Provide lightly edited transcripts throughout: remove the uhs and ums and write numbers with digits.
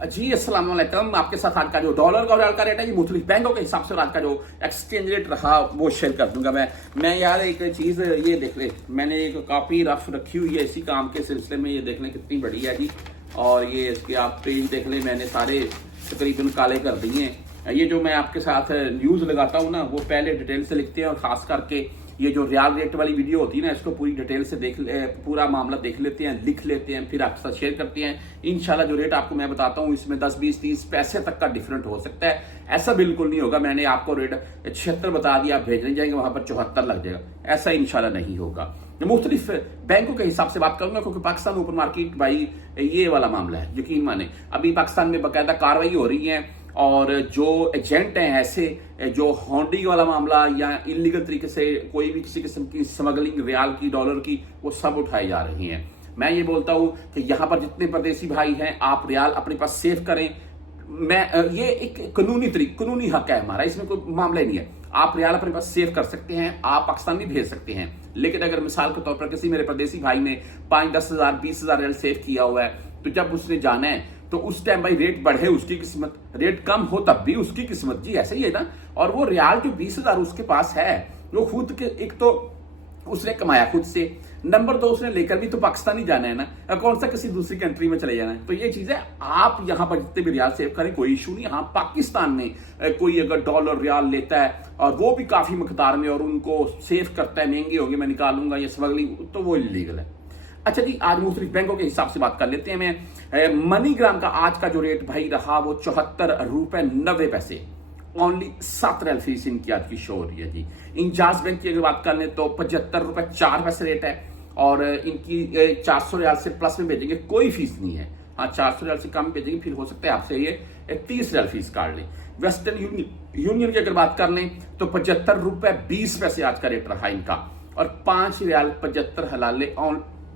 जी अस्सलाम वालेकुम। आपके साथ आज का जो डॉलर का और रियाल का रेट है ये मुख्तलिफ बैंकों के हिसाब से और आज का जो एक्सचेंज रेट रहा वो शेयर कर दूंगा मैं यार एक चीज़ ये देख ले, मैंने एक कॉपी रफ रखी हुई है इसी काम के सिलसिले में। ये देख लें कितनी बड़ी है जी, और ये इसके आप पेज देख लें, मैंने सारे तकरीबन काले कर दिए हैं। ये जो मैं आपके साथ न्यूज़ लगाता हूँ ना, वो पहले डिटेल से लिखते हैं, और ख़ास करके ये जो रियाल रेट वाली वीडियो होती है ना, इसको पूरी डिटेल से पूरा मामला देख लेते हैं, लिख लेते हैं, फिर आपके साथ शेयर करते हैं। इंशाल्लाह जो रेट आपको मैं बताता हूँ इसमें 10, 20, 30 पैसे तक का डिफरेंट हो सकता है, ऐसा बिल्कुल नहीं होगा। मैंने आपको रेट 76 बता दिया, आप भेजने जाएंगे वहां पर 74 लग जाएगा, ऐसा इंशाल्लाह नहीं होगा। मुख्तलिफ बैंकों के हिसाब से बात करूंगा, क्योंकि पाकिस्तान ओपन मार्केट भाई ये वाला मामला है। यकीन माने अभी पाकिस्तान में बाकायदा कार्रवाई हो रही है, और जो एजेंट हैं ऐसे जो होंडी वाला मामला या इलीगल तरीके से कोई भी किसी किस्म की स्मगलिंग रियाल की, डॉलर की, वो सब उठाई जा रही हैं। मैं ये बोलता हूं कि यहां पर जितने परदेसी भाई हैं, आप रियाल अपने पास सेव करें। ये एक कानूनी हक है हमारा, इसमें कोई मामला नहीं है। आप रियाल अपने पास सेव कर सकते हैं, आप पाकिस्तान भी भेज सकते हैं। लेकिन अगर मिसाल के तौर पर किसी मेरे परदेसी भाई ने 5, 10 हजार, 20 हजार रियाल सेव किया हुआ है, तो जब उसने जाना है तो उस टाइम भाई रेट बढ़े उसकी किस्मत, रेट कम हो तब भी उसकी किस्मत। जी ऐसे ही है ना। और वो रियाल जो 20 हजार उसके पास है, वो खुद के, एक तो उसने कमाया खुद से, नंबर 2 उसने लेकर भी तो पाकिस्तान ही जाना है ना, कौन सा किसी दूसरी कंट्री में चले जाना है। तो ये चीज है, आप यहां पर जितने भी रियाल सेव करें कोई इशू नहीं। हाँ, पाकिस्तान में कोई अगर डॉलर रियाल लेता है और वो भी काफी मकदार में और उनको सेव करता है, महंगे होंगे मैं निकालूंगा या स्मगलिंग, तो वो इलीगल है। अच्छा जी, आज मुख्तलिफ बैंकों के हिसाब से बात कर लेते हैं। मैं मनीग्राम का आज का जो रेट भाई रहा वो 74 रुपए 90 पैसे, ओनली 7 रियाल फीस इनकी आज की शो हो रही है जी। इंजाज बैंक की अगर बात कर ले तो 75 रुपए 4 पैसे रेट है, और इनकी 400 रियाल से प्लस में भेजेंगे कोई फीस नहीं है। हाँ, 400 रियाल से कम भेजेंगे फिर हो सकता है आपसे ये 30 रियाल फीस काट लें। वेस्टर्न यूनियन की अगर बात कर लें तो 75 रुपए 20 पैसे आज का रेट रहा इनका, और 5 रियाल 75 हलाले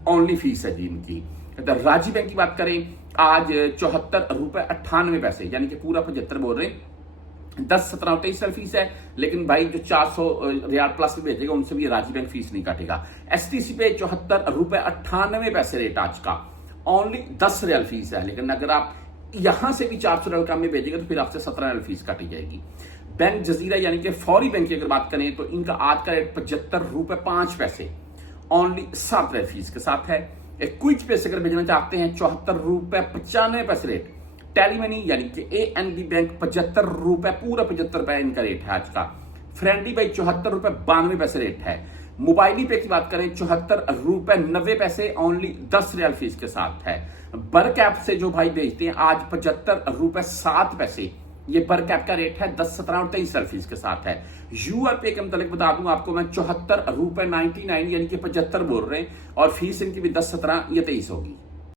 ओनली फीस है जी इनकी। राजी बैंक की बात करें आज 74 रुपए 98 पैसे, यानी कि पूरा 75 बोल रहे हैं। 10, 17, 23 फीस है, लेकिन भाई जो 400 रियाल प्लस में भेजेगा उनसे भी राजी बैंक फीस नहीं काटेगा। एसटीसी पे 74 रुपए 98 पैसे रेट आज का, ओनली 10 रियाल फीस है। लेकिन अगर आप यहां से भी 400 रियाल कम में भेजेंगे तो फिर आपसे 17 रियाल फीस काटी जाएगी। बैंक जजीरा यानी कि फौरी बैंक की अगर बात करें तो इनका आज का रेट 75 रुपए 5 पैसे, ओनली 7 रियाल फीस के साथ है। क्विक पे से अगर भेजना चाहते हैं 74 रुपए 95 पैसे रेट। टेली मनी यानी कि एएनबी बैंक 75 रुपए, पूरा 75 रुपए इनका रेट है आज का। फ्रेंडली भाई 74 रुपए 92 पैसे रेट है। मोबाइली पे की बात करें 74 रुपए 90 पैसे, ओनली 10 रियाल फीस के साथ है। बर्क ऐप से जो भाई भेजते हैं आज 75 रुपए 7 पैसे, ये पर कैप का रेट है। 10, 17 और 23 रियाल फीस के साथ है। यूआर पे के मतलब बता दूं आपको मैं 74 रुपए 99 यानी कि 75 बोल रहे हैं, और फीस इनकी भी 10, 17 या 23 होगी।